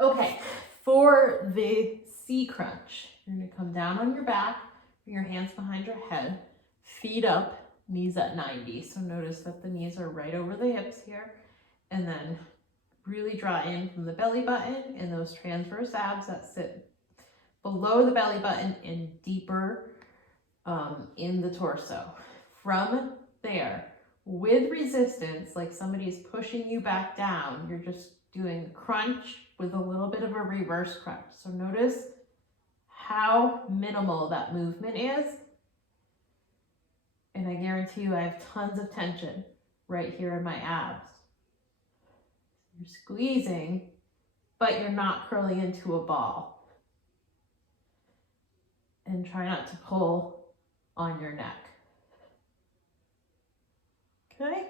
Okay, for the C crunch, you're gonna come down on your back, bring your hands behind your head, feet up, knees at 90. So notice that the knees are right over the hips here, and then really draw in from the belly button and those transverse abs that sit below the belly button and deeper in the torso. From there, with resistance, like somebody's pushing you back down, you're just doing crunch with a little bit of a reverse crunch. So notice how minimal that movement is. And I guarantee you I have tons of tension right here in my abs. You're squeezing, but you're not curling into a ball. And try not to pull on your neck. Okay?